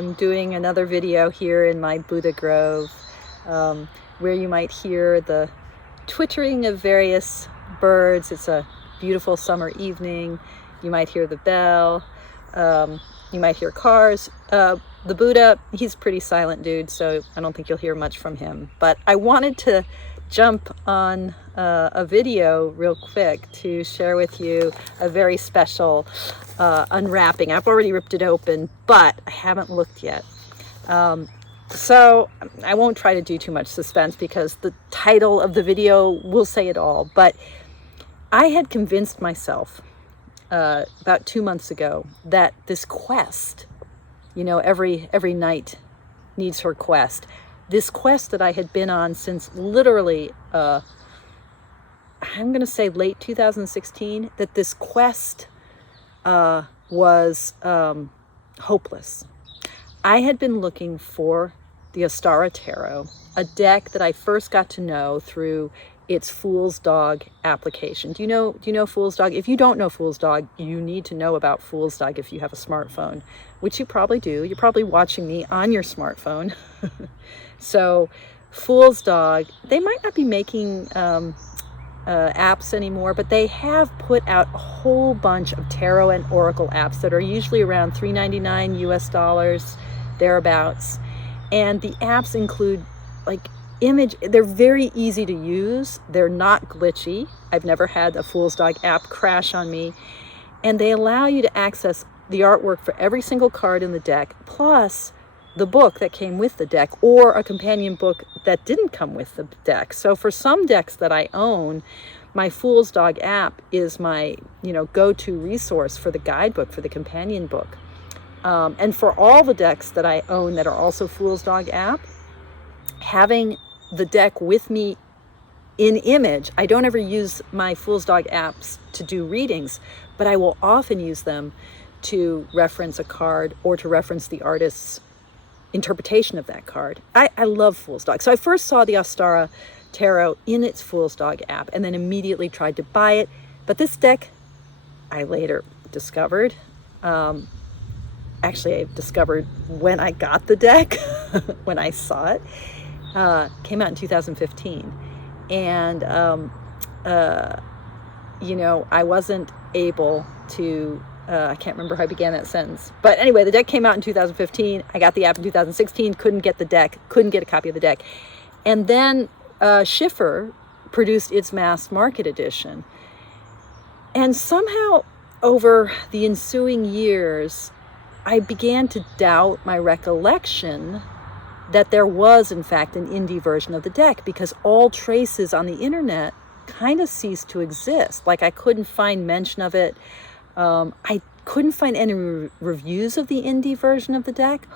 I'm doing another video here in my Buddha Grove, where you might hear the twittering of various birds. It's a beautiful summer evening. You might hear the bell. You might hear cars. The Buddha, he's a pretty silent dude, so I don't think you'll hear much from him. But I wanted to jump on a video real quick to share with you a very special unwrapping. I've already ripped it open, but I haven't looked yet. So I won't try to do too much suspense because the title of the video will say it all. But I had convinced myself about 2 months ago that this quest, you know, every knight needs her quest. This quest that I had been on since literally, I'm going to say late 2016, that this quest was hopeless. I had been looking for the Ostara Tarot, a deck that I first got to know through its Fool's Dog application. Do you know Fool's Dog? If you don't know Fool's Dog, you need to know about Fool's Dog if you have a smartphone, which you probably do. You're probably watching me on your smartphone. So Fool's Dog, they might not be making apps anymore, but they have put out a whole bunch of tarot and oracle apps that are usually around $3.99 US, thereabouts. And the apps include like they're very easy to use. They're not glitchy. I've never had a Fool's Dog app crash on me. And they allow you to access the artwork for every single card in the deck, plus the book that came with the deck, or a companion book that didn't come with the deck. So for some decks that I own, my Fool's Dog app is my, go-to resource for the guidebook, for the companion book. And for all the decks that I own that are also Fool's Dog app, having the deck with me in image, I don't ever use my Fool's Dog apps to do readings, but I will often use them to reference a card or to reference the artist's interpretation of that card. I love Fool's Dog. So I first saw the Ostara Tarot in its Fool's Dog app and then immediately tried to buy it. But this deck, I later discovered, actually I discovered when I got the deck, when I saw it, came out in 2015. And, I wasn't able to, I can't remember how I began that sentence. But anyway, the deck came out in 2015. I got the app in 2016, couldn't get a copy of the deck. And then Schiffer produced its mass market edition. And somehow over the ensuing years, I began to doubt my recollection that there was, in fact, an indie version of the deck, because all traces on the internet kind of ceased to exist. Like, I couldn't find mention of it. I couldn't find any reviews of the indie version of the deck.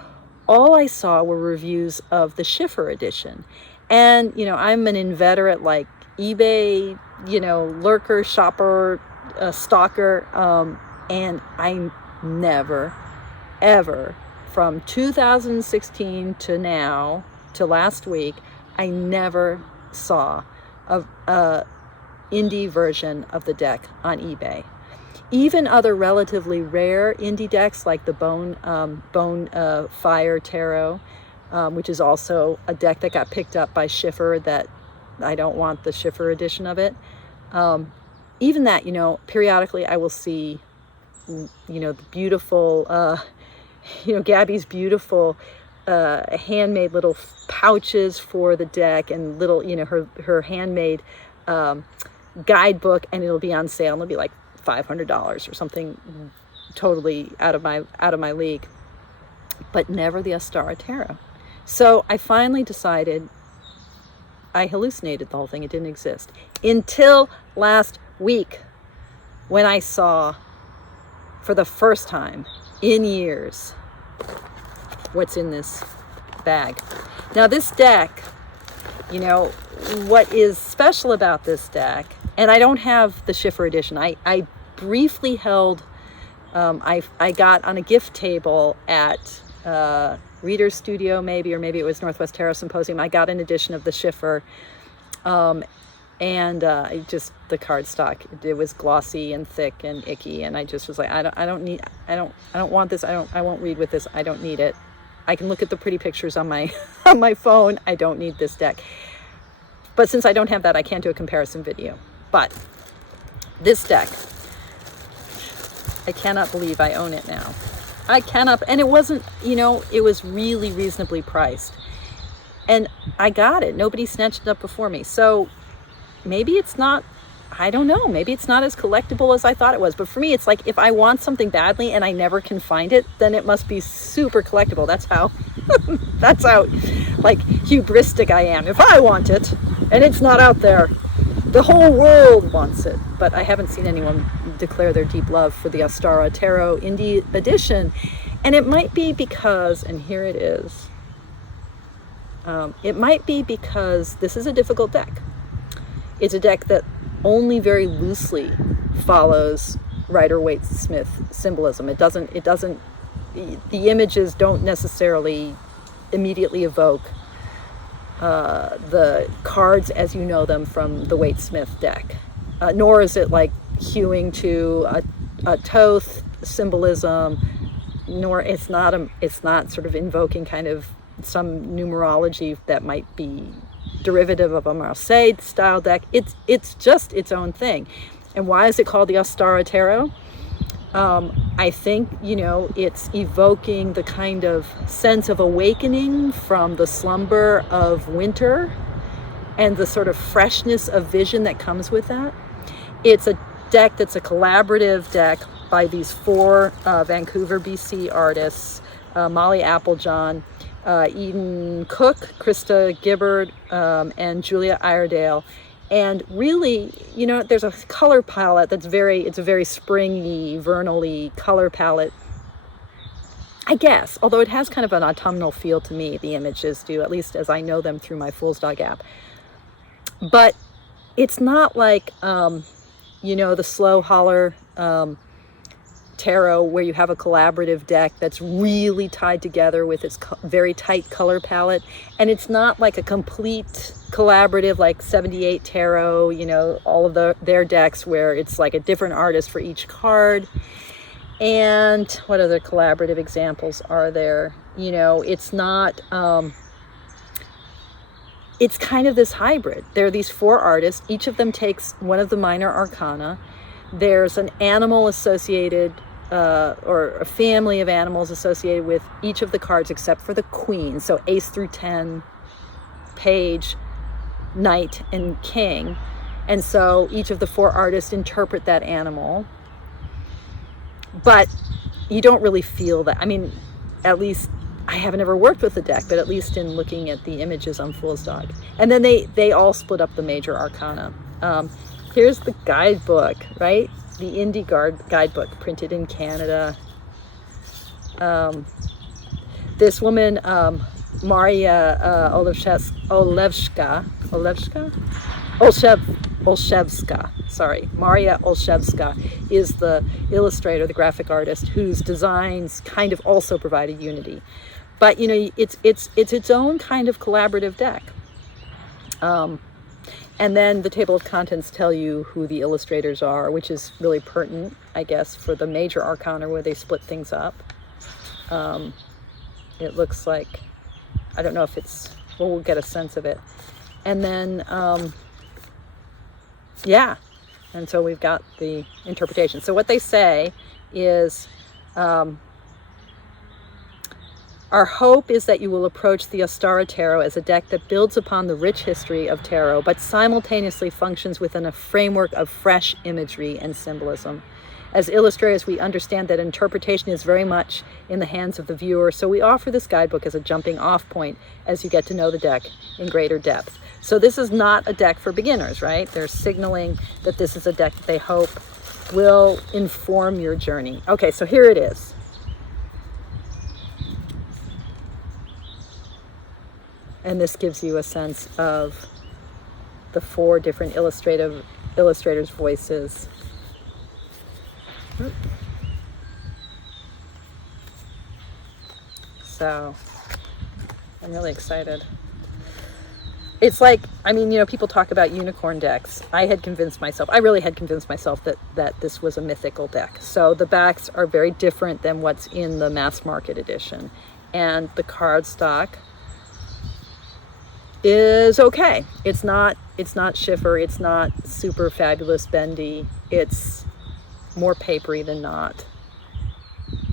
All I saw were reviews of the Schiffer edition. And, I'm an inveterate, like, eBay, lurker, shopper, stalker, and I never, ever, from 2016 to now, to last week, I never saw a indie version of the deck on eBay. Even other relatively rare indie decks like the Bone Fire Tarot, which is also a deck that got picked up by Schiffer, that I don't want the Schiffer edition of it. Even that, periodically I will see, the beautiful, Gabby's beautiful handmade little pouches for the deck, and little, her handmade guidebook, and it'll be on sale, and it'll be like $500 or something totally out of my league. But never the Ostara Tarot. So I finally decided, I hallucinated the whole thing. It didn't exist until last week, when I saw for the first time in years what's in this bag. Now this deck, what is special about this deck, and I don't have the Schiffer edition. I briefly held, I got on a gift table at Reader's Studio, maybe, or maybe it was Northwest Tarot Symposium. I got an edition of the Schiffer, and the cardstock, it was glossy and thick and icky, and I just was like, I don't want this. I won't read with this. I don't need it. I can look at the pretty pictures on my on my phone. I don't need this deck. But since I don't have that, I can't do a comparison video. But this deck, I cannot believe I own it now. I cannot, and it wasn't, you know, it was really reasonably priced. And I got it. Nobody snatched it up before me. So maybe it's not, I don't know, maybe it's not as collectible as I thought it was. But for me, it's like if I want something badly and I never can find it, then it must be super collectible. That's how, that's how like hubristic I am. If I want it and it's not out there, the whole world wants it. But I haven't seen anyone declare their deep love for the Ostara Tarot Indie Edition. And it might be because, and here it is, it might be because this is a difficult deck. It's a deck that only very loosely follows Rider-Waite-Smith symbolism. It doesn't, the images don't necessarily immediately evoke the cards as you know them from the Waite-Smith deck. Nor is it like hewing to a Thoth symbolism, nor it's not sort of invoking kind of some numerology that might be derivative of a Marseille style deck. It's just its own thing. And why is it called the Ostara Tarot? I think, you know, it's evoking the kind of sense of awakening from the slumber of winter and the sort of freshness of vision that comes with that. It's a deck that's a collaborative deck by these 4 Vancouver, BC artists, Molly Applejohn, Eden Cooke, Krista Gibbard, and Julia Iredale. And really, you know, there's a color palette it's a very springy, vernal-y color palette, I guess, although it has kind of an autumnal feel to me, the images do, at least as I know them through my Fool's Dog app. But it's not like, you know, the slow holler tarot where you have a collaborative deck that's really tied together with its very tight color palette. And it's not like a complete collaborative like 78 tarot, you know, all of their decks where it's like a different artist for each card. And what other collaborative examples are there? You know, it's not, it's kind of this hybrid. There are these 4 artists. Each of them takes one of the minor arcana. There's an animal associated, or a family of animals associated with each of the cards except for the queen. So ace through 10, page, knight, and king. And so each of the 4 artists interpret that animal. But you don't really feel that. I mean, at least I haven't ever worked with the deck, but at least in looking at the images on Fool's Dog. And then they all split up the major arcana. Here's the guidebook, right? The Indie guidebook, printed in Canada. This woman, Maria Olszewska, sorry, Maria Olszewska is the illustrator, the graphic artist, whose designs kind of also provide a unity. But you know, it's its own kind of collaborative deck. And then the table of contents tell you who the illustrators are, which is really pertinent, I guess, for the major arcana where they split things up. It looks like, I don't know if it's, well, we'll get a sense of it. And then, yeah, and so we've got the interpretation. So what they say is, our hope is that you will approach the Ostara Tarot as a deck that builds upon the rich history of tarot, but simultaneously functions within a framework of fresh imagery and symbolism. As illustrators, we understand that interpretation is very much in the hands of the viewer, so we offer this guidebook as a jumping off point as you get to know the deck in greater depth. So this is not a deck for beginners, right? They're signaling that this is a deck that they hope will inform your journey. Okay, so here it is. And this gives you a sense of the 4 different illustrators' voices. So I'm really excited. It's like, I mean, you know, people talk about unicorn decks. I really had convinced myself that this was a mythical deck. So the backs are very different than what's in the mass market edition. and the cardstock is okay. It's not Schiffer, it's not super fabulous bendy. It's more papery than not.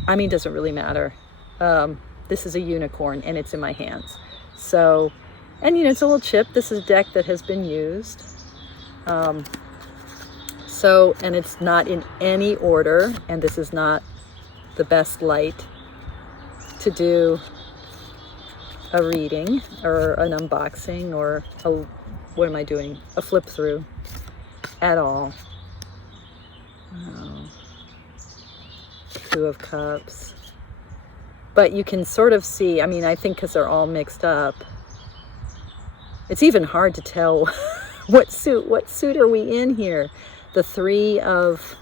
I mean, it doesn't really matter. This is a unicorn and it's in my hands. So, and you know, it's a little chipped. This is a deck that has been used. So, and it's not in any order, and this is not the best light to do a reading or an unboxing or what am I doing? A flip through at all. Oh. Two of Cups. But you can sort of see, I mean, I think because they're all mixed up, it's even hard to tell what suit are we in here. The Three of,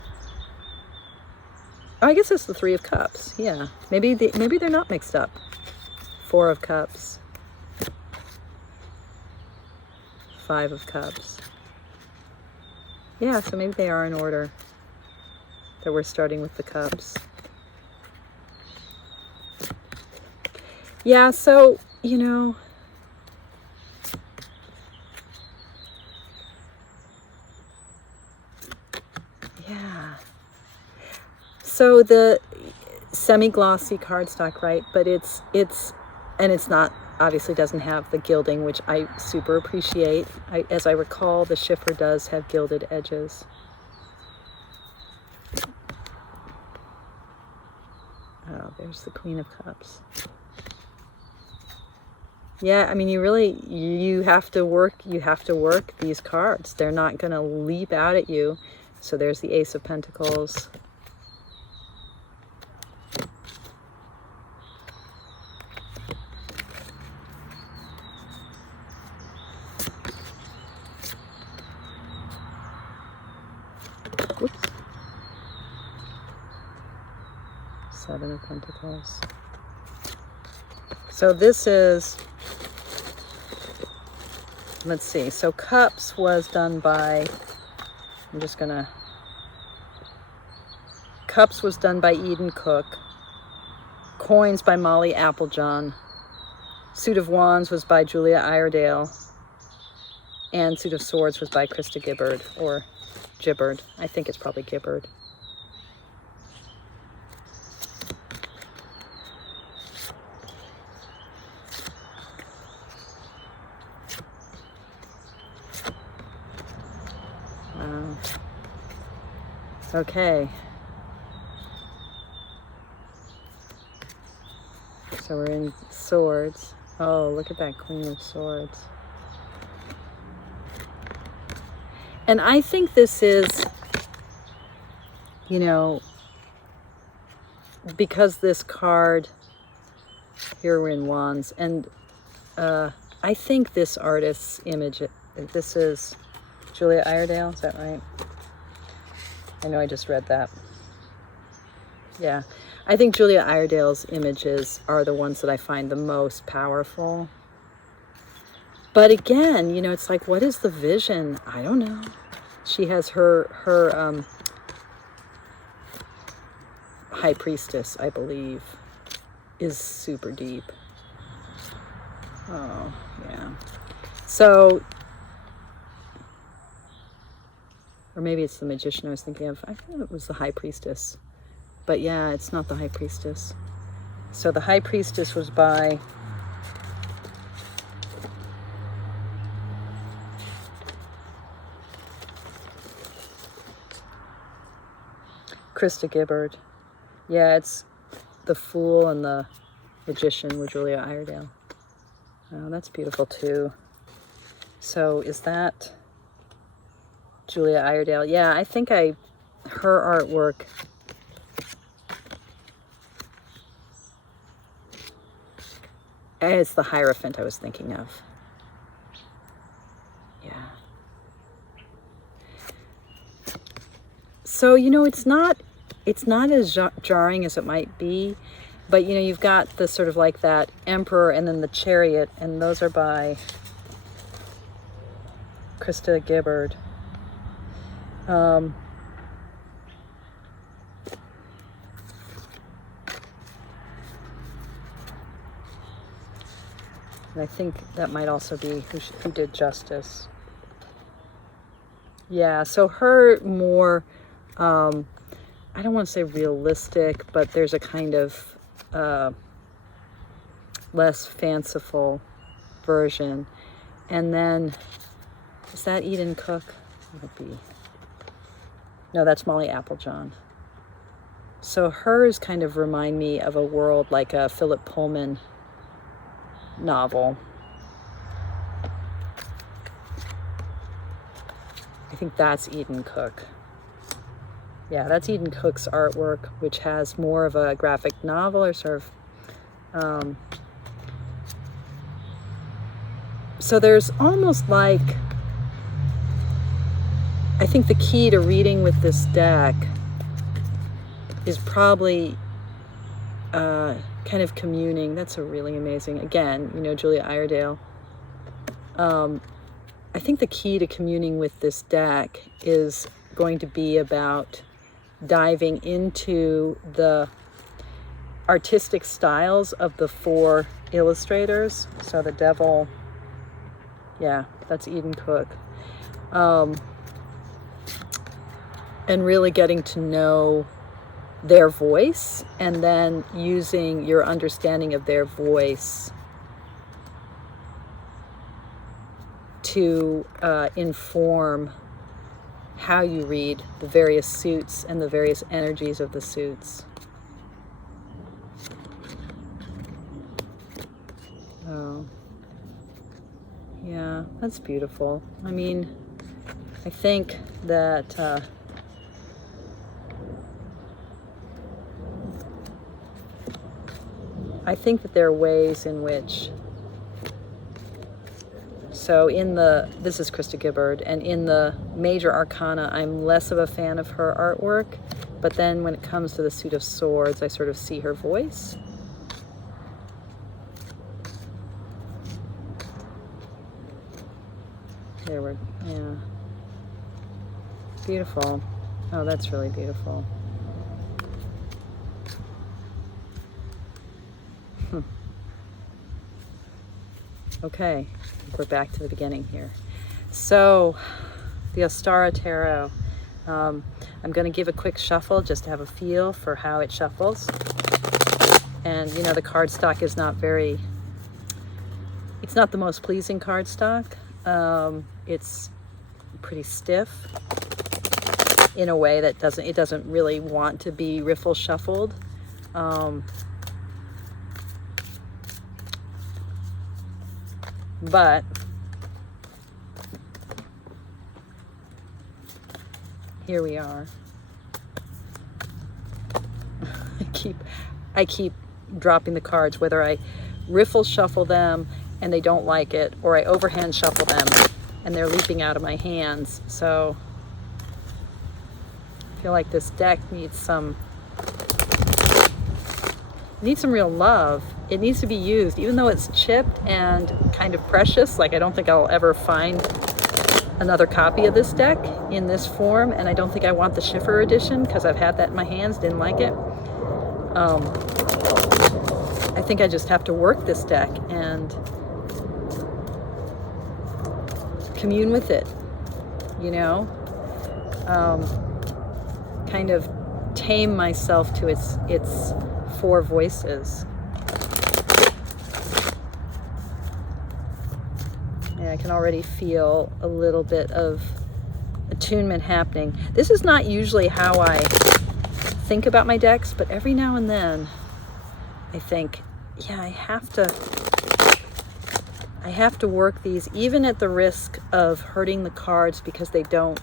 oh, I guess it's the Three of Cups. Yeah, maybe they're not mixed up. Four of Cups. Five of Cups. Yeah, so maybe they are in order. That we're starting with the Cups. Yeah, so, you know, yeah. So the semi-glossy cardstock, right? But it's not, obviously doesn't have the gilding, which I super appreciate. As I recall, the Schiffer does have gilded edges. Oh, there's the Queen of Cups. Yeah, I mean, you have to work these cards. They're not going to leap out at you. So there's the Ace of Pentacles. Whoops. Seven of Pentacles. So this is, let's see, so Cups was done by, Cups was done by Cooke. Coins by Molly Applejohn. Suit of Wands was by Julia Iredale. And Suit of Swords was by Krista Gibbard, or Gibbard. I think it's probably Gibbard. Wow. Okay. So we're in Swords. Oh, look at that Queen of Swords. And I think this is, you know, because this card, here we're in Wands, and I think this artist's image, this is Julia Iredale, is that right? I know I just read that. Yeah, I think Julia Iredale's images are the ones that I find the most powerful. But again, you know, it's like, what is the vision? I don't know. She has her High Priestess, I believe, is super deep. Oh, yeah. So, or maybe it's the Magician I was thinking of. I thought it was the High Priestess. But yeah, it's not the High Priestess. So the High Priestess was by Krista Gibbard. Yeah, it's the Fool and the Magician with Julia Iredale. Oh, that's beautiful too. So is that Julia Iredale? Yeah, I think her artwork. It's the Hierophant I was thinking of. Yeah. So, you know, it's not as jarring as it might be, but, you know, you've got the sort of like that Emperor and then the Chariot, and those are by Krista Gibbard. And I think that might also be who did Justice. Yeah, so her more, I don't want to say realistic, but there's a kind of less fanciful version. And then, is that Eden Cooke? Might be. No, that's Molly Applejohn. So hers kind of remind me of a world like a Philip Pullman novel. I think that's Eden Cooke. Yeah, that's Eden Cooke's artwork, which has more of a graphic novel or sort of... so there's almost like... I think the key to reading with this deck is probably kind of communing. That's a really amazing... Again, you know, Julia Iredale. I think the key to communing with this deck is going to be about diving into the artistic styles of the four illustrators. So the Devil, yeah, that's Eden Cooke. And really getting to know their voice, and then using your understanding of their voice to inform how you read the various suits and the various energies of the suits. Oh, yeah, that's beautiful. I mean, I think that there are ways in which, so in this is Krista Gibbard, and in the major arcana, I'm less of a fan of her artwork, but then when it comes to the Suit of Swords, I sort of see her voice. There we're, yeah. Beautiful. Oh, that's really beautiful. Okay, I think we're back to the beginning here. So, the Ostara Tarot. I'm going to give a quick shuffle just to have a feel for how it shuffles. And, you know, the cardstock is not very... It's not the most pleasing cardstock. It's pretty stiff in a way that it doesn't really want to be riffle shuffled. But here we are. I keep dropping the cards, whether I riffle shuffle them and they don't like it, or I overhand shuffle them and they're leaping out of my hands. So I feel like this deck needs some real love. It needs to be used, even though it's chipped and kind of precious. Like, I don't think I'll ever find another copy of this deck in this form, and I don't think I want the Schiffer edition because I've had that in my hands, didn't like it. I think I just have to work this deck and commune with it, you know? Kind of tame myself to its four voices. Yeah, I can already feel a little bit of attunement happening. This is not usually how I think about my decks, but every now and then I think, yeah, I have to work these, even at the risk of hurting the cards, because they don't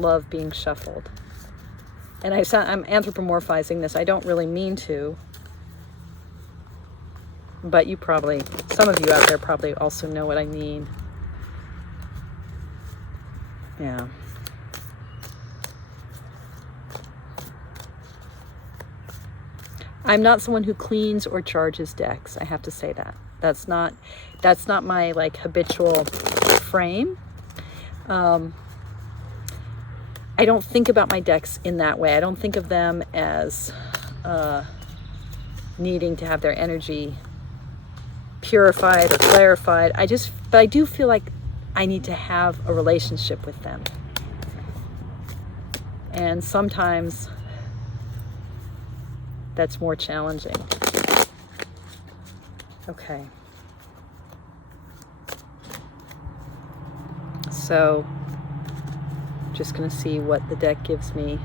love being shuffled. And I'm anthropomorphizing this. I don't really mean to. But you probably, some of you out there probably also know what I mean. Yeah. I'm not someone who cleans or charges decks. I have to say that. That's not my like habitual frame. I don't think about my decks in that way. I don't think of them as needing to have their energy purified or clarified. But I do feel like I need to have a relationship with them. And sometimes that's more challenging. Okay. So, just going to see what the deck gives me.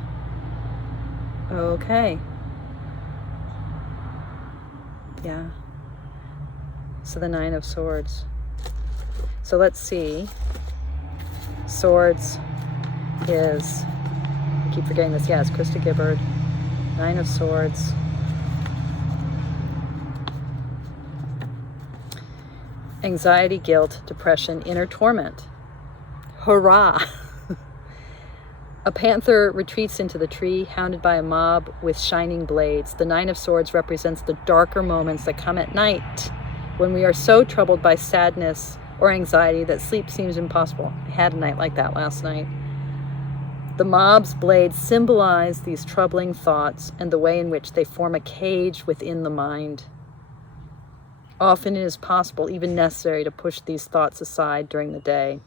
Okay. Yeah. So the Nine of Swords. So let's see. Swords is, I keep forgetting this, yeah, it's Krista Gibbard. Nine of Swords. Anxiety, guilt, depression, inner torment. Hurrah! A panther retreats into the tree, hounded by a mob with shining blades. The Nine of Swords represents the darker moments that come at night, when we are so troubled by sadness or anxiety that sleep seems impossible. I had a night like that last night. The mob's blades symbolize these troubling thoughts and the way in which they form a cage within the mind. Often it is possible, even necessary, to push these thoughts aside during the day.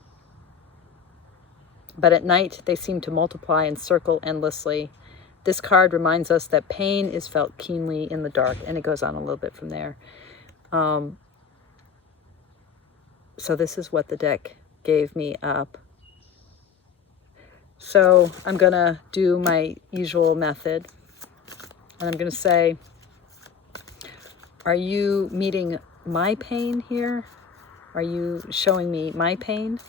But at night, they seem to multiply and circle endlessly. This card reminds us that pain is felt keenly in the dark, and it goes on a little bit from there. So this is what the deck gave me up. So I'm going to do my usual method, and I'm going to say, are you meeting my pain here? Are you showing me my pain?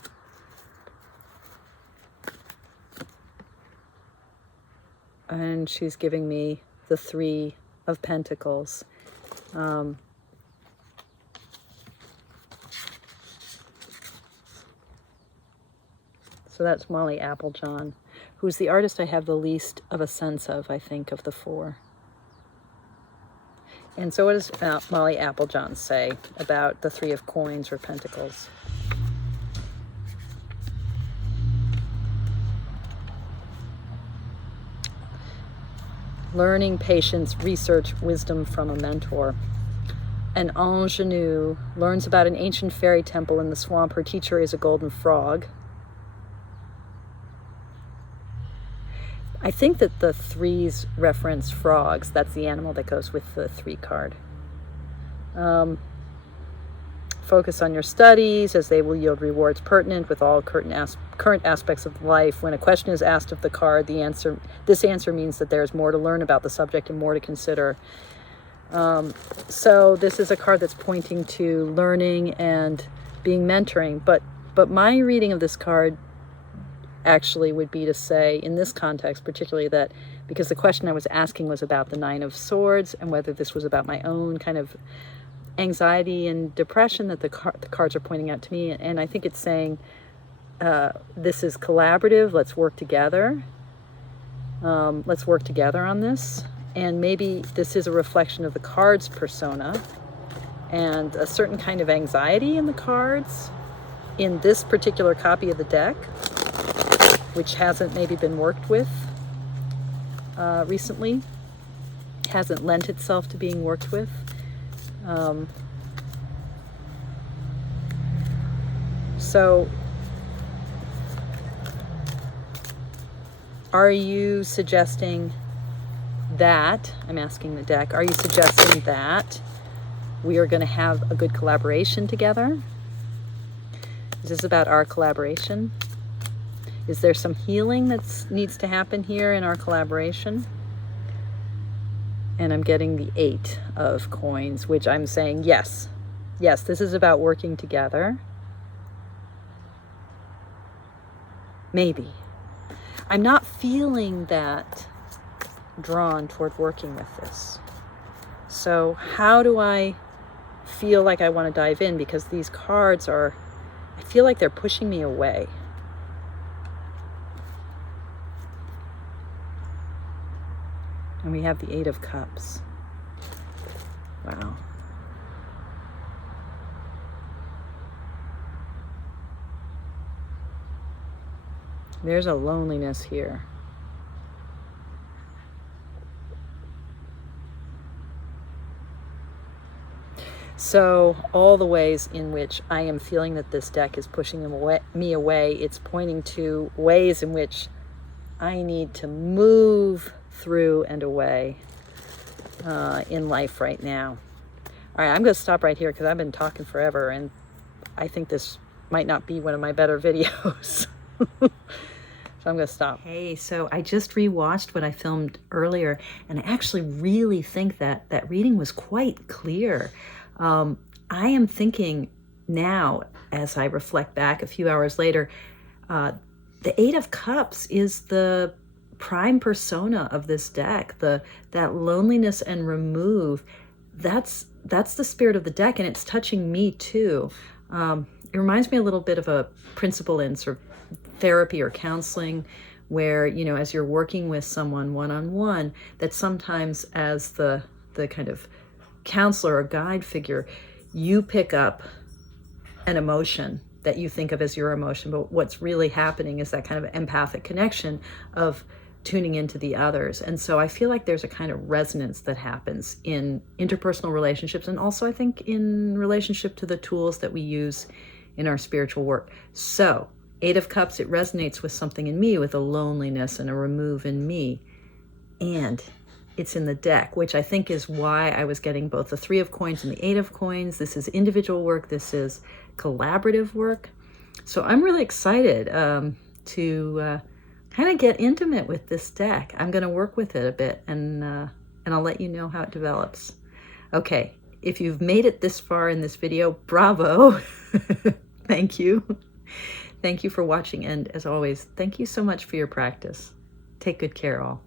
And she's giving me the Three of Pentacles. So that's Molly Applejohn, who's the artist I have the least of a sense of, I think, of the four. And so what does Molly Applejohn say about the Three of Coins or Pentacles? Learning, patience, research, wisdom from a mentor. An ingenue learns about an ancient fairy temple in the swamp. Her teacher is a golden frog. I think that the threes reference frogs. That's the animal that goes with the 3 card. Focus on your studies, as they will yield rewards pertinent with all current aspects of life. When a question is asked of the card, this answer means that there's more to learn about the subject and more to consider. So this is a card that's pointing to learning and being mentoring. But my reading of this card actually would be to say, in this context particularly, that because the question I was asking was about the Nine of Swords and whether this was about my own kind of anxiety and depression that the cards are pointing out to me. And I think it's saying, this is collaborative. Let's work together. Let's work together on this. And maybe this is a reflection of the cards persona and a certain kind of anxiety in the cards in this particular copy of the deck, which hasn't maybe been worked with recently, hasn't lent itself to being worked with. So are you suggesting that, I'm asking the deck, are you suggesting that we are going to have a good collaboration together? Is this about our collaboration? Is there some healing that needs to happen here in our collaboration? And I'm getting the 8 of coins, which I'm saying, yes. Yes, this is about working together. Maybe. I'm not feeling that drawn toward working with this. So how do I feel like I want to dive in? Because these cards are, I feel like they're pushing me away. And we have the 8 of Cups. Wow. There's a loneliness here. So all the ways in which I am feeling that this deck is pushing me away, it's pointing to ways in which I need to move through and away in life right now. All right, I'm going to stop right here because I've been talking forever, and I think this might not be one of my better videos. So I'm going to stop. Hey, so I just rewatched what I filmed earlier, and I actually really think that that reading was quite clear. I am thinking now, as I reflect back a few hours later, the Eight of Cups is the prime persona of this deck. That loneliness and remove, that's the spirit of the deck, and it's touching me too. It reminds me a little bit of a principle in sort of therapy or counseling, where, you know, as you're working with someone one-on-one, that sometimes as the kind of counselor or guide figure, you pick up an emotion that you think of as your emotion, but what's really happening is that kind of empathic connection of tuning into the others. And so I feel like there's a kind of resonance that happens in interpersonal relationships, and also I think in relationship to the tools that we use in our spiritual work. So Eight of Cups, it resonates with something in me, with a loneliness and a remove in me. And it's in the deck, which I think is why I was getting both the Three of Coins and the Eight of Coins. This is individual work. This is collaborative work. So I'm really excited to kind of get intimate with this deck. I'm going to work with it a bit, and I'll let you know how it develops. Okay, if you've made it this far in this video, bravo. Thank you. Thank you for watching, and as always, thank you so much for your practice. Take good care, all.